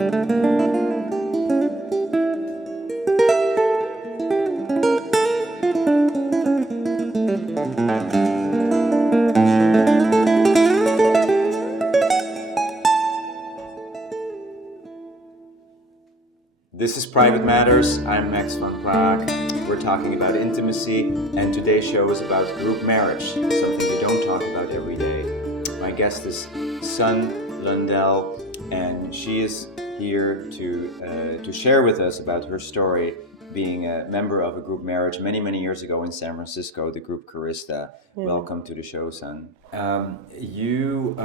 This is Private Matters. I'm Max van Praag. We're talking about intimacy, and today's show is about group marriage, something you don't talk about every day. My guest is Sun Lundell, and she is here to share with us about her story being a member of a group marriage many years ago in San Francisco, the group Kerista. Welcome to the show, Sun. You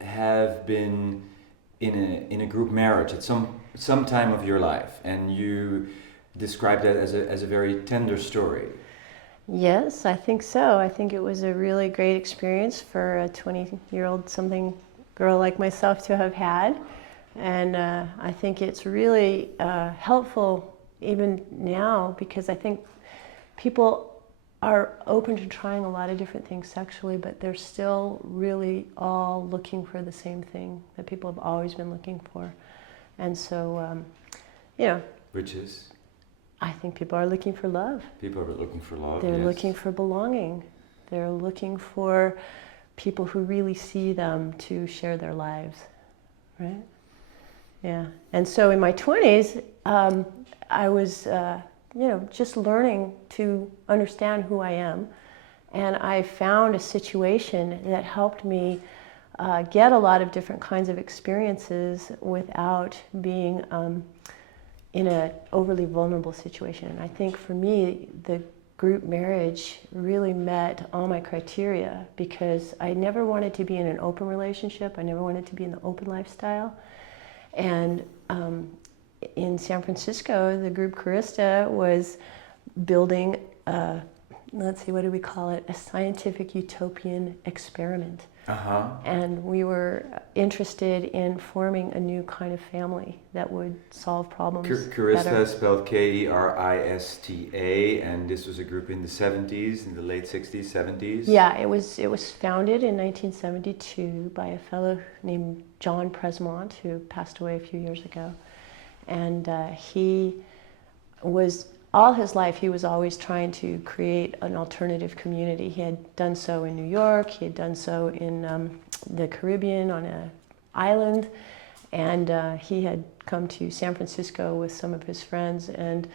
have been in a group marriage at some time of your life, and you described that as a very tender story. Yes, I think so. I think it was a really great experience for a 20-year-old something girl like myself to have had, and I think it's really helpful even now, because I think people are open to trying a lot of different things sexually, but they're still really all looking for the same thing that people have always been looking for. And so, Which is? I think people are looking for love. People are looking for love. They're yes. looking for belonging. They're looking for people who really see them to share their lives, right? Yeah. And so in my 20s, I was just learning to understand who I am. And I found a situation that helped me get a lot of different kinds of experiences without being in an overly vulnerable situation. And I think for me, the group marriage really met all my criteria, because I never wanted to be in an open relationship. I never wanted to be in the open lifestyle. And in San Francisco, the group Kerista was building what do we call it? A scientific utopian experiment. Uh-huh. And we were interested in forming a new kind of family that would solve problems Kerista better. spelled Kerista, and this was a group in the 70s, in the late 60s, 70s? Yeah, it was founded in 1972 by a fellow named John Presmont, who passed away a few years ago. And he was, all his life, he was always trying to create an alternative community. He had done so in New York, he had done so in the Caribbean on an island, and he had come to San Francisco with some of his friends, and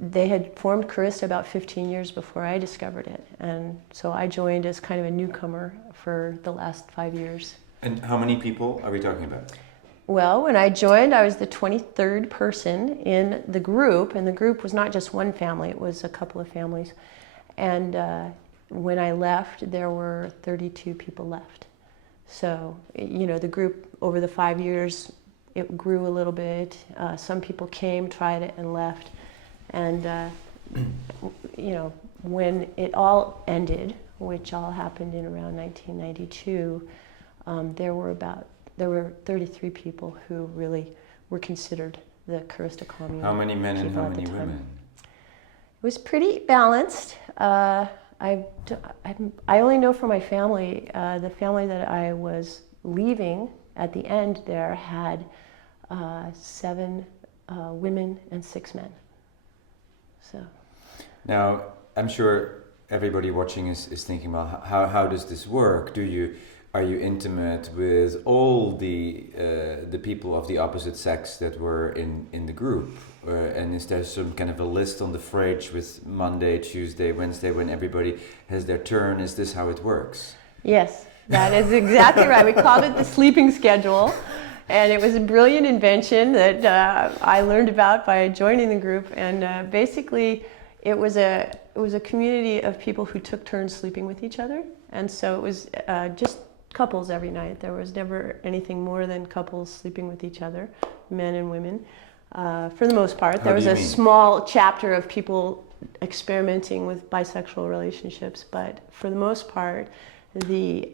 they had formed Kerista about 15 years before I discovered it. And so I joined as kind of a newcomer for the last 5 years. And how many people are we talking about? Well, when I joined, I was the 23rd person in the group, and the group was not just one family, it was a couple of families. And when I left, there were 32 people left. So, the group, over the 5 years, it grew a little bit. Some people came, tried it, and left. And, when it all ended, which all happened in around 1992, there were 33 people who really were considered the Kerista commune. How many men and how many women? It was pretty balanced. I only know from my family, the family that I was leaving at the end there had 7 women and 6 men. So. Now, I'm sure everybody watching is thinking, well, how does this work? Are you intimate with all the people of the opposite sex that were in the group? And is there some kind of a list on the fridge with Monday, Tuesday, Wednesday, when everybody has their turn? Is this how it works? Yes, that is exactly right. We called it the sleeping schedule. And it was a brilliant invention that I learned about by joining the group. And basically, it was a community of people who took turns sleeping with each other. And so it was just couples every night. There was never anything more than couples sleeping with each other, men and women, for the most part. There was a small chapter of people experimenting with bisexual relationships, but for the most part, the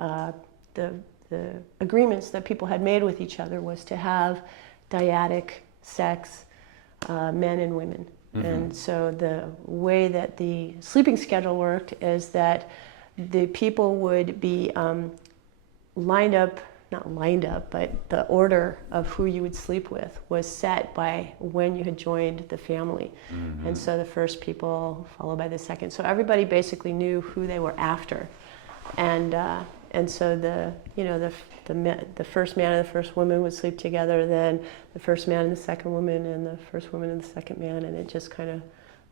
agreements that people had made with each other was to have dyadic sex, men and women. Mm-hmm. And so the way that the sleeping schedule worked is that the people would be lined up not lined up, but the order of who you would sleep with was set by when you had joined the family. Mm-hmm. And so the first people followed by the second. So everybody basically knew who they were after. And so the first man and the first woman would sleep together, then the first man and the second woman, and the first woman and the second man, and it just kind of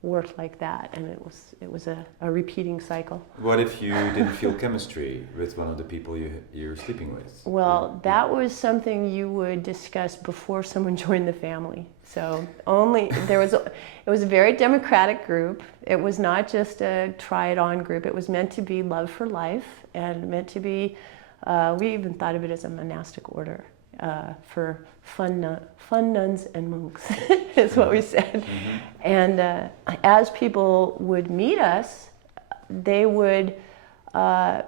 worked like that, and it was a repeating cycle. What if you didn't feel chemistry with one of the people you're sleeping with? Well, that was something you would discuss before someone joined the family. So it was a very democratic group. It was not just a try it on group. It was meant to be love for life, and meant to be, we even thought of it as a monastic order. For fun nuns and monks is what we said. Mm-hmm. And as people would meet us, they would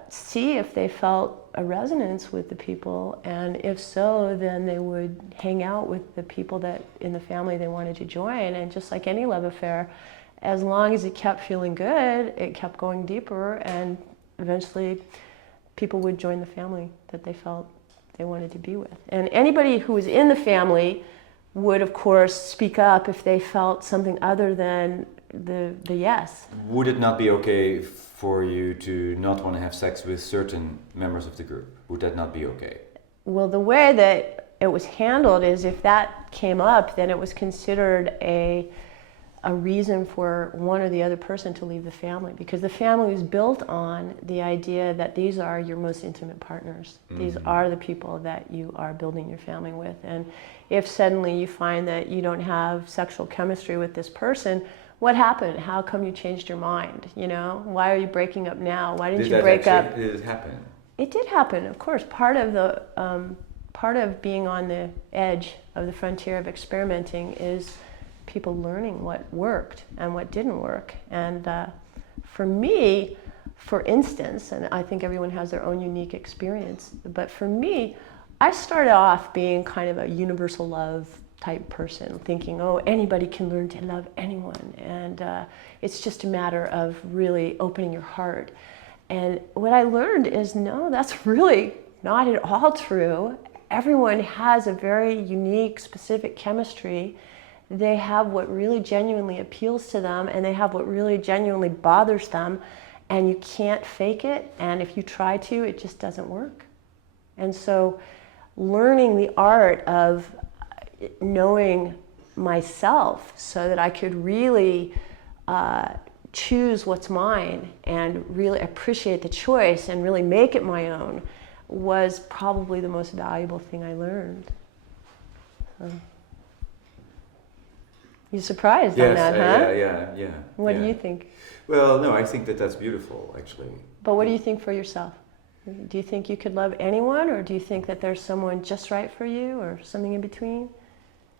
see if they felt a resonance with the people, and if so, then they would hang out with the people that in the family they wanted to join. And just like any love affair, as long as it kept feeling good, it kept going deeper, and eventually people would join the family that they felt they wanted to be with. And anybody who was in the family would, of course, speak up if they felt something other than the yes. Would it not be okay for you to not want to have sex with certain members of the group? Would that not be okay? Well, the way that it was handled is if that came up, then it was considered a reason for one or the other person to leave the family, because the family was built on the idea that these are your most intimate partners. Mm-hmm. These are the people that you are building your family with. And if suddenly you find that you don't have sexual chemistry with this person, what happened? How come you changed your mind? You know, why are you breaking up now? Why didn't you break up? Did it happen? It did happen, of course. Part of being on the edge of the frontier of experimenting is people learning what worked and what didn't work. And for me, for instance, and I think everyone has their own unique experience, but for me, I started off being kind of a universal love type person, thinking, oh, anybody can learn to love anyone, and it's just a matter of really opening your heart. And what I learned is, no, that's really not at all true. Everyone has a very unique, specific chemistry. They have what really genuinely appeals to them, and they have what really genuinely bothers them, and you can't fake it, and if you try to, it just doesn't work. And so learning the art of knowing myself so that I could really choose what's mine and really appreciate the choice and really make it my own was probably the most valuable thing I learned. So. You're surprised on that, huh? Yeah. What do you think? Well, no, I think that's beautiful, actually. But what do you think for yourself? Do you think you could love anyone, or do you think that there's someone just right for you, or something in between?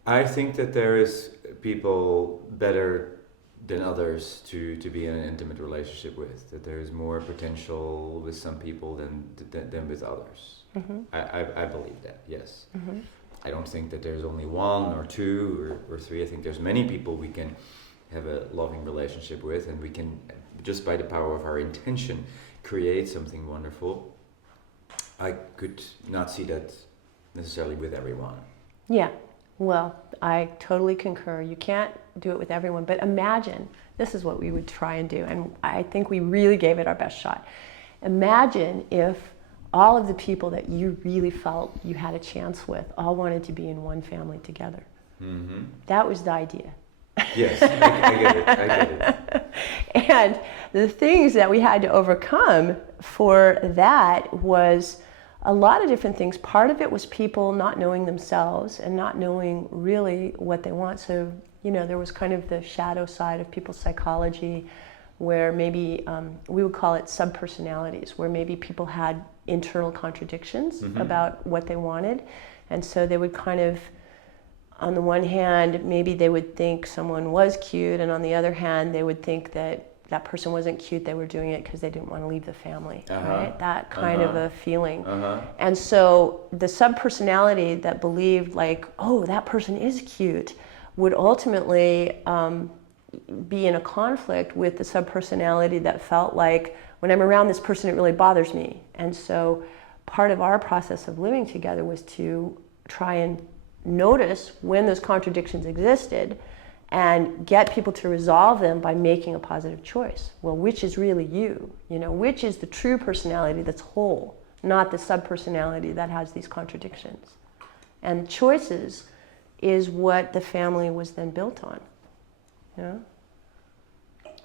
I think that there is people better than others to be in an intimate relationship with. That there is more potential with some people than with others. Mm-hmm. I believe that, yes. Mm-hmm. I don't think that there's only one or two or three. I think there's many people we can have a loving relationship with, and we can, just by the power of our intention, create something wonderful. I could not see that necessarily with everyone. Yeah, well, I totally concur. You can't do it with everyone, but imagine, this is what we would try and do, and I think we really gave it our best shot. Imagine if all of the people that you really felt you had a chance with all wanted to be in one family together. Mm-hmm. That was the idea. Yes, I get it. And the things that we had to overcome for that was a lot of different things. Part of it was people not knowing themselves and not knowing really what they want. So, you know, there was kind of the shadow side of people's psychology, where maybe we would call it subpersonalities, where maybe people had internal contradictions mm-hmm. about what they wanted. And so they would kind of, on the one hand, maybe they would think someone was cute, and on the other hand, they would think that that person wasn't cute, they were doing it because they didn't want to leave the family, right? That kind of a feeling. And so the subpersonality that believed like, oh, that person is cute, would ultimately be in a conflict with the subpersonality that felt like, when I'm around this person, it really bothers me. And so part of our process of living together was to try and notice when those contradictions existed and get people to resolve them by making a positive choice. Well, which is really you? You know, which is the true personality that's whole, not the subpersonality that has these contradictions? And choices is what the family was then built on. You know?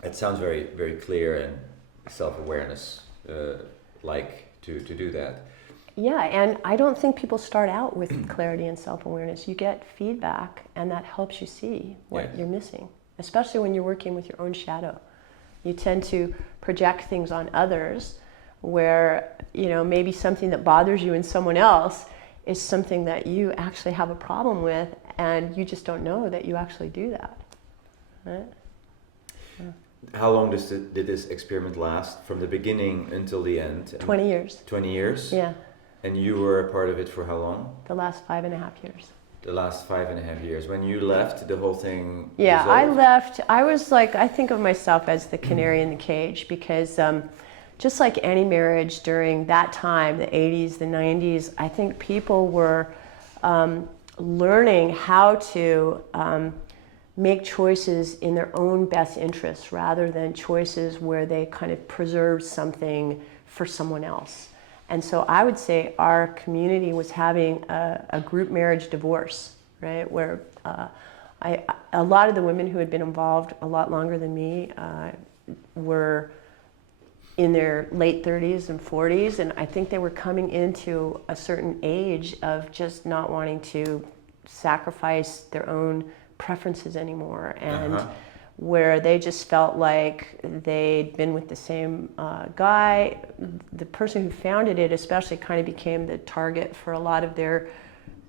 It sounds very, very clear and self-awareness like to do that. Yeah, and I don't think people start out with clarity and self-awareness. You get feedback, and that helps you see what you're missing, especially when you're working with your own shadow. You tend to project things on others where, you know, maybe something that bothers you in someone else is something that you actually have a problem with, and you just don't know that you actually do that, right? How long did this experiment last, from the beginning until the end? 20 years. 20 years? Yeah. And you were a part of it for how long? The last 5.5 years. The last 5.5 years. When you left, the whole thing Yeah, dissolved? I left. I was like, I think of myself as the canary in the cage, because just like any marriage during that time, the 80s, the 90s, I think people were learning how to make choices in their own best interests rather than choices where they kind of preserve something for someone else. And so I would say our community was having a group marriage divorce, right? Where a lot of the women who had been involved a lot longer than me were in their late 30s and 40s, and I think they were coming into a certain age of just not wanting to sacrifice their own preferences anymore, and where they just felt like they'd been with the same guy. The person who founded it especially kind of became the target for a lot of their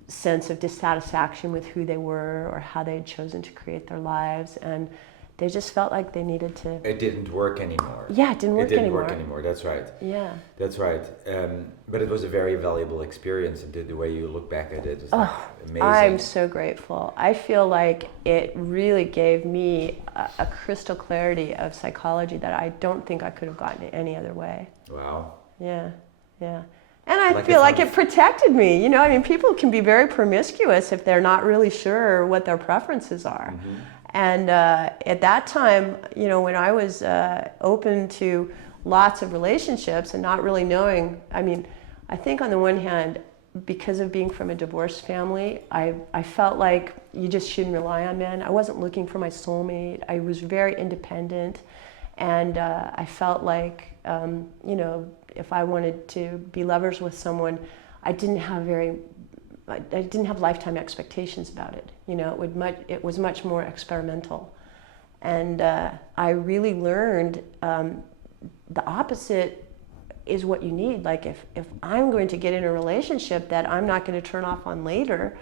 sense of dissatisfaction with who they were or how they had chosen to create their lives, and they just felt like they needed to... It didn't work anymore. Yeah, it didn't work anymore. Work anymore, that's right. Yeah. That's right. But it was a very valuable experience, and the way you look back at it is like amazing. I'm so grateful. I feel like it really gave me a crystal clarity of psychology that I don't think I could have gotten it any other way. Wow. Yeah, yeah. And I feel like it protected me. You know, I mean, people can be very promiscuous if they're not really sure what their preferences are. Mm-hmm. And at that time, you know, when I was open to lots of relationships and not really knowing, I mean, I think on the one hand, because of being from a divorced family, I felt like you just shouldn't rely on men. I wasn't looking for my soulmate. I was very independent. And I felt like, you know, if I wanted to be lovers with someone, I didn't have lifetime expectations about it. You know, it was much more experimental. And I really learned the opposite is what you need. Like if I'm going to get in a relationship that I'm not going to turn off on later,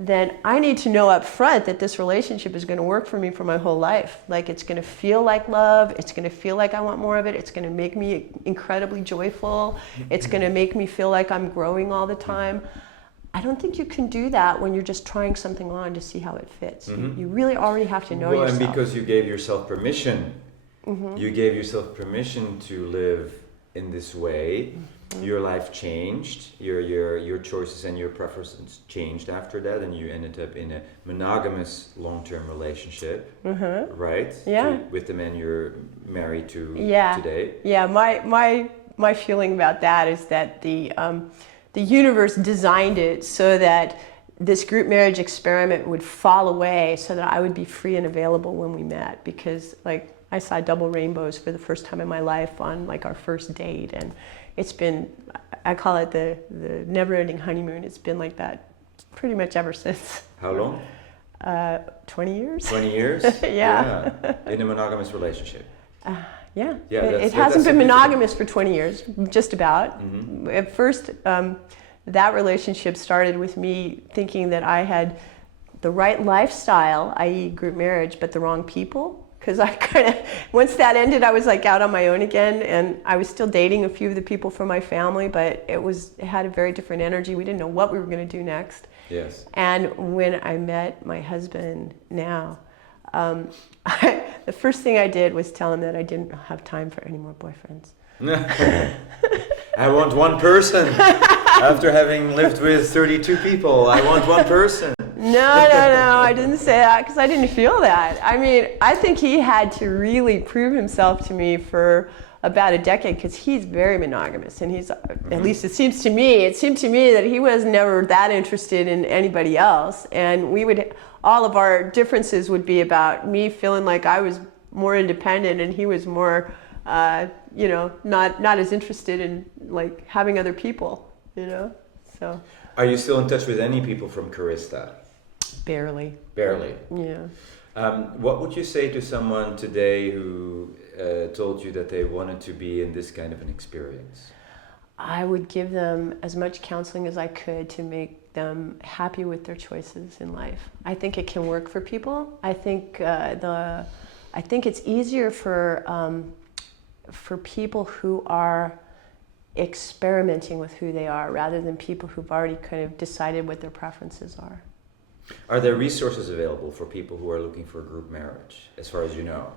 then I need to know up front that this relationship is going to work for me for my whole life. Like it's going to feel like love. It's going to feel like I want more of it. It's going to make me incredibly joyful. It's going to make me feel like I'm growing all the time. I don't think you can do that when you're just trying something on to see how it fits. Mm-hmm. You really already have to know yourself. And because you gave yourself permission. Mm-hmm. You gave yourself permission to live in this way. Mm-hmm. Your life changed. Your choices and your preferences changed after that, and you ended up in a monogamous long-term relationship, right? Yeah. With the man you're married to today. Yeah. My feeling about that is that the universe designed it so that this group marriage experiment would fall away so that I would be free and available when we met, because like I saw double rainbows for the first time in my life on like our first date, and it's been, I call it the never-ending honeymoon. It's been like that pretty much ever since. How long? 20 years. 20 years? Yeah. In a monogamous relationship. Yeah, it hasn't been monogamous for 20 years, just about. Mm-hmm. At first, that relationship started with me thinking that I had the right lifestyle, i.e. group marriage, but the wrong people. Because I kind of, once that ended, I was like out on my own again, and I was still dating a few of the people from my family, but it had a very different energy. We didn't know what we were going to do next. Yes. And when I met my husband now, the first thing I did was tell him that I didn't have time for any more boyfriends. I want one person. After having lived with 32 people, I want one person. No, I didn't say that because I didn't feel that. I mean, I think he had to really prove himself to me for about a decade because he's very monogamous, and he's, at least it seemed to me that he was never that interested in anybody else, and all of our differences would be about me feeling like I was more independent and he was more, not as interested in like having other people, so. Are you still in touch with any people from Kerista? Barely. Yeah. What would you say to someone today who told you that they wanted to be in this kind of an experience? I would give them as much counseling as I could to make them happy with their choices in life. I think it can work for people. I think it's easier for people who are experimenting with who they are rather than people who've already kind of decided what their preferences are. Are there resources available for people who are looking for a group marriage, as far as you know?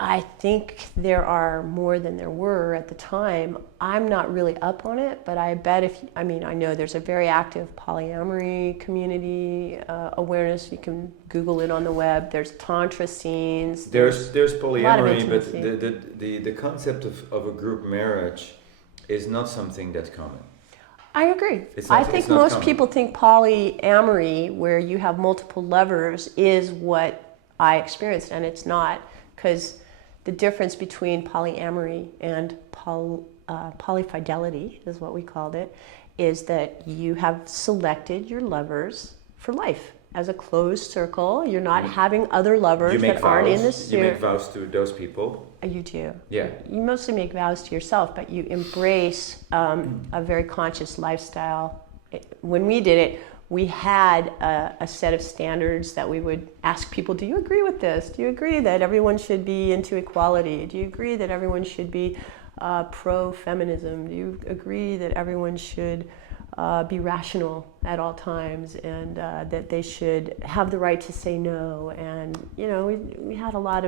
I think there are more than there were at the time. I'm not really up on it, but I bet I know there's a very active polyamory community awareness. You can Google it on the web. There's tantra scenes. There's polyamory, but the concept of a group marriage is not something that's common. I agree. I think most people think polyamory, where you have multiple lovers, is what I experienced, and it's not, because the difference between polyamory and polyfidelity, is what we called it, is that you have selected your lovers for life as a closed circle. You're not having other lovers that aren't in the sphere. You make vows to those people. You do. Yeah. You mostly make vows to yourself, but you embrace a very conscious lifestyle. When we did it, we had a set of standards that we would ask people, do you agree with this? Do you agree that everyone should be into equality? Do you agree that everyone should be pro-feminism? Do you agree that everyone should be rational at all times, and that they should have the right to say no? And we had a lot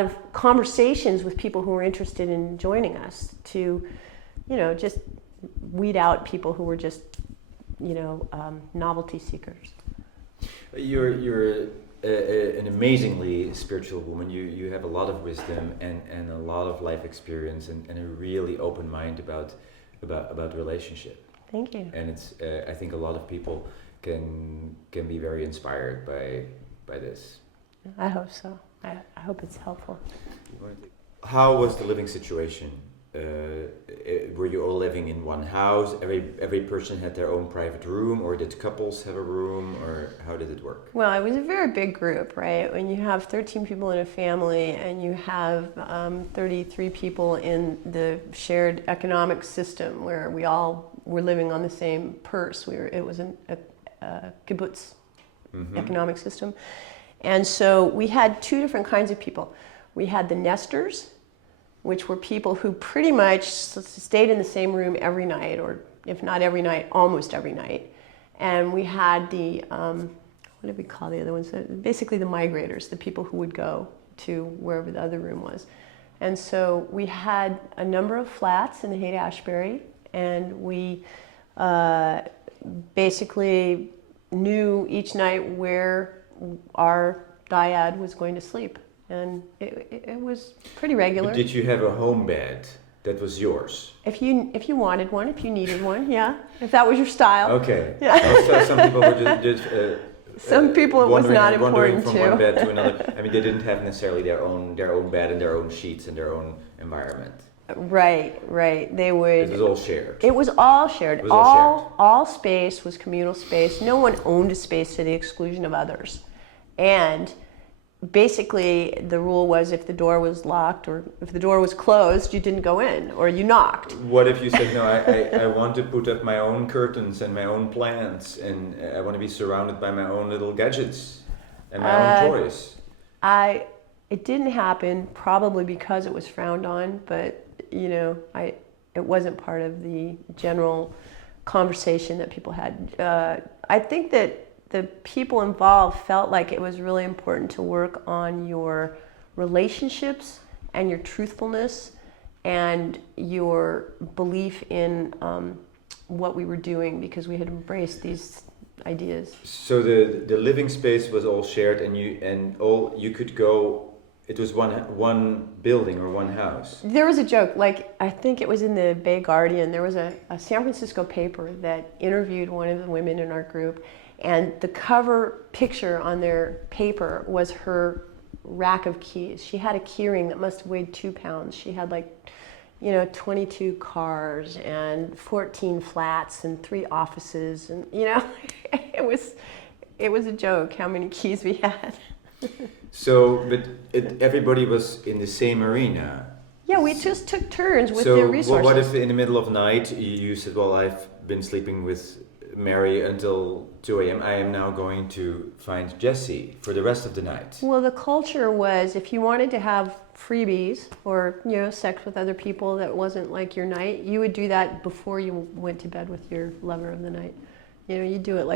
of conversations with people who were interested in joining us to, just weed out people who were just, novelty seekers. You're an amazingly spiritual woman. You have a lot of wisdom and a lot of life experience and a really open mind about relationship. Thank you. And it's I think a lot of people can be very inspired by this. I hope so. I hope it's helpful. How was the living situation? Were you all living in one house? Every person had their own private room, or did couples have a room, or how did it work? Well, it was a very big group, right? When you have 13 people in a family and you have 33 people in the shared economic system where we all were living on the same purse. It was a kibbutz economic system. And so we had two different kinds of people. We had the nesters, which were people who pretty much stayed in the same room every night, or if not every night, almost every night. And we had the, what did we call the other ones? Basically the migrators, the people who would go to wherever the other room was. And so we had a number of flats in the Haight-Ashbury, and we basically knew each night where our dyad was going to sleep. And it was pretty regular. But did you have a home bed that was yours? If you wanted one, if you needed one, yeah. If that was your style. Okay. Yeah. So some people were just some people it was not important from to. one bed to another. I mean, they didn't have necessarily their own bed and their own sheets and their own environment. Right. They would. It was all shared. It was all shared. All space was communal space. No one owned a space to the exclusion of others, and basically the rule was if the door was locked or if the door was closed, you didn't go in, or you knocked. What if you said, no, I want to put up my own curtains and my own plants, and I want to be surrounded by my own little gadgets and my own toys? It didn't happen, probably because it was frowned on, but it wasn't part of the general conversation that people had. I think that the people involved felt like it was really important to work on your relationships and your truthfulness and your belief in what we were doing, because we had embraced these ideas. So the living space was all shared, and you could go. It was one building or one house. There was a joke, like I think it was in the Bay Guardian. There was a San Francisco paper that interviewed one of the women in our group, and the cover picture on their paper was her rack of keys. She had a key ring that must have weighed 2 pounds. She had 22 cars and 14 flats and 3 offices, and it was a joke how many keys we had. So, but everybody was in the same arena. Yeah, we just took turns with the resources. So, what if in the middle of the night you said, well, I've been sleeping with Mary until 2 a.m. I am now going to find Jesse for the rest of the night. Well, the culture was, if you wanted to have freebies or, sex with other people that wasn't like your night, you would do that before you went to bed with your lover of the night. You do it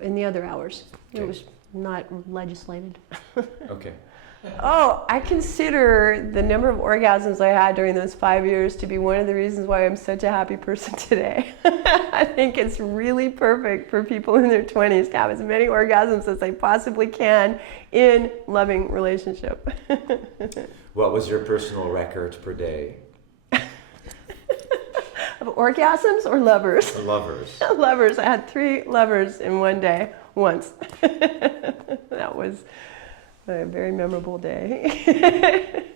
in the other hours. Okay. It was not legislated. Okay. Oh, I consider the number of orgasms I had during those 5 years to be one of the reasons why I'm such a happy person today. I think it's really perfect for people in their 20s to have as many orgasms as they possibly can in loving relationship. What was your personal record per day? Of orgasms or lovers? Lovers. Lovers. I had 3 lovers in one day, once. That was a very memorable day.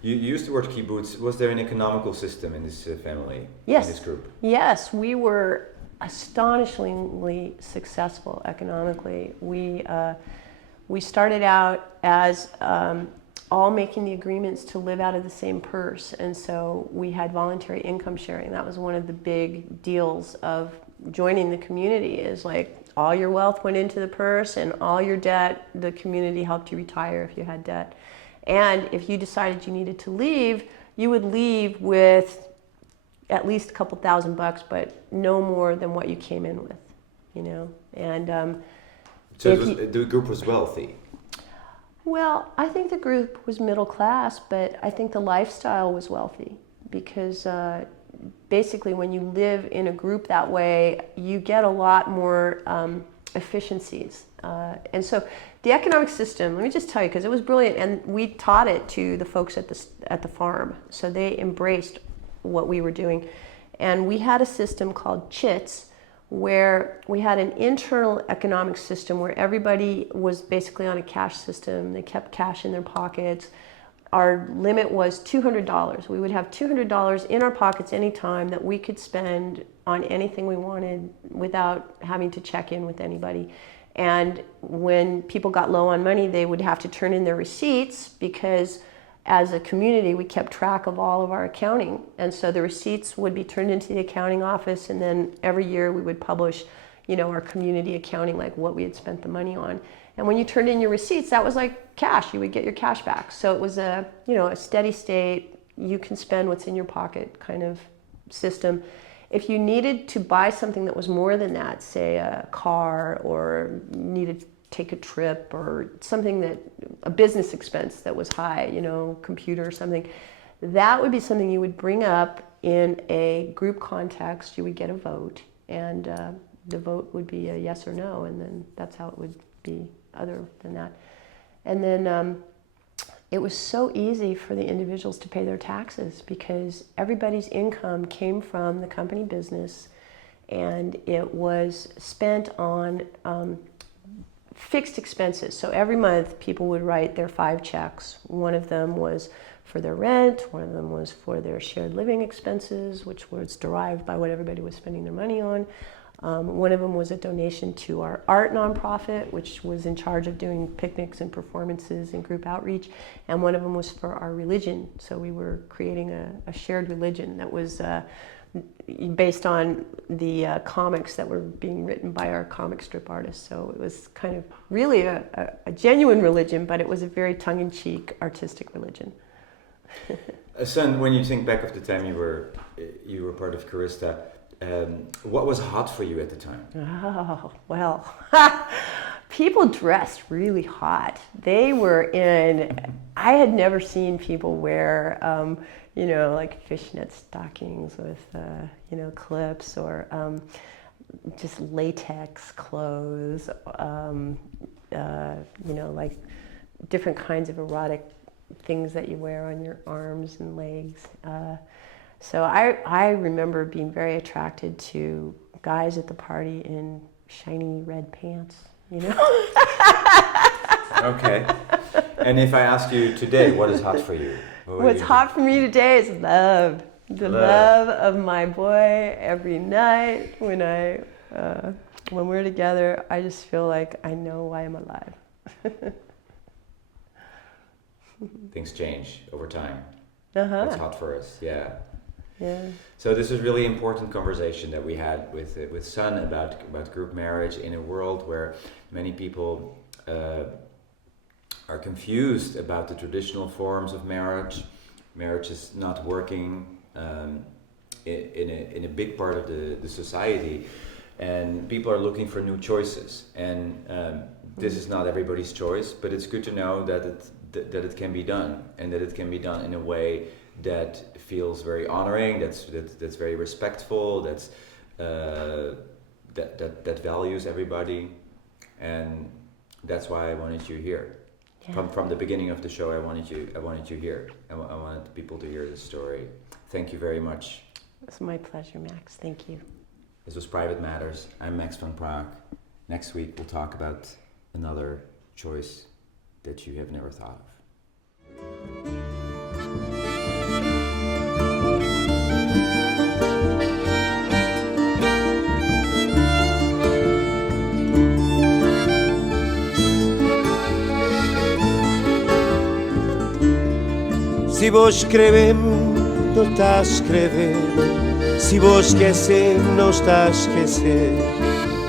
You used the word kibbutz. Was there an economical system in this family? Yes. In this group? Yes, we were astonishingly successful economically. We started out as all making the agreements to live out of the same purse, and so we had voluntary income sharing. That was one of the big deals of joining the community, is all your wealth went into the purse, and all your debt, the community helped you retire if you had debt. And if you decided you needed to leave, you would leave with at least a couple $1,000, but no more than what you came in with, And so the group was wealthy. Well, I think the group was middle class, but I think the lifestyle was wealthy, because basically when you live in a group that way, you get a lot more efficiencies. And so the economic system, let me just tell you, because it was brilliant, and we taught it to the folks at the farm, so they embraced what we were doing. And we had a system called CHITS, where we had an internal economic system where everybody was basically on a cash system. They kept cash in their pockets. Our limit was $200. We would have $200 in our pockets anytime that we could spend on anything we wanted without having to check in with anybody. And when people got low on money, they would have to turn in their receipts, because as a community, we kept track of all of our accounting. And so the receipts would be turned into the accounting office, and then every year we would publish, our community accounting, what we had spent the money on. And when you turned in your receipts, that was like cash. You would get your cash back. So it was a steady state, you can spend what's in your pocket kind of system. If you needed to buy something that was more than that, say a car, or needed to take a trip, or something a business expense that was high, computer or something, that would be something you would bring up in a group context. You would get a vote, and the vote would be a yes or no, and then that's how it would be other than that. And then it was so easy for the individuals to pay their taxes, because everybody's income came from the company business, and it was spent on fixed expenses. So every month people would write their 5 checks. One of them was for their rent, one of them was for their shared living expenses, which was derived by what everybody was spending their money on. One of them was a donation to our art nonprofit, which was in charge of doing picnics and performances and group outreach. And one of them was for our religion. So we were creating a shared religion that was based on the comics that were being written by our comic strip artists. So it was kind of really a genuine religion, but it was a very tongue-in-cheek artistic religion. Sun, when you think back of the time you were part of Kerista, what was hot for you at the time? Oh, well, people dressed really hot. They were in, I had never seen people wear, you know, like fishnet stockings with, you know, clips, or just latex clothes, you know, like different kinds of erotic things that you wear on your arms and legs. So I remember being very attracted to guys at the party in shiny red pants, you know? Okay. And if I ask you today, what is hot for you? What's hot for me today is love. The love of my boy every night when we're together. I just feel like I know why I'm alive. Things change over time. Uh-huh. What's hot for us, yeah. Yeah. So this was really important conversation that we had with Sun about group marriage in a world where many people are confused about the traditional forms of marriage. Marriage is not working in a big part of the society, and people are looking for new choices. And this is not everybody's choice, but it's good to know that it can be done, and that it can be done in a way that feels very honoring, that's very respectful, that values everybody, and that's why I wanted you here. Yeah. From the beginning of the show, I wanted you here. I wanted people to hear this story. Thank you very much. It's my pleasure, Max. Thank you. This was Private Matters. I'm Max van Praag. Next week we'll talk about another choice that you have never thought of. Si vos escrevem, no està escrevent. Si vos esquecem, no està esquecent.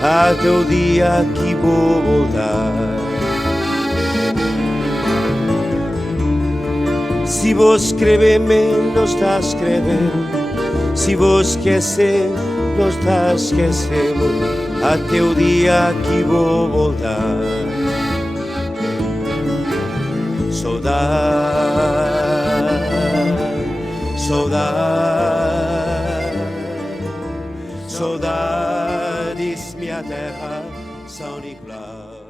A teu dia qui vou voltar. Si vos escrevem, no està escrevent. Si vos esquecem, no està esquecem. A teu dia qui vou voltar. Saudades, minha terra, São Nicolau.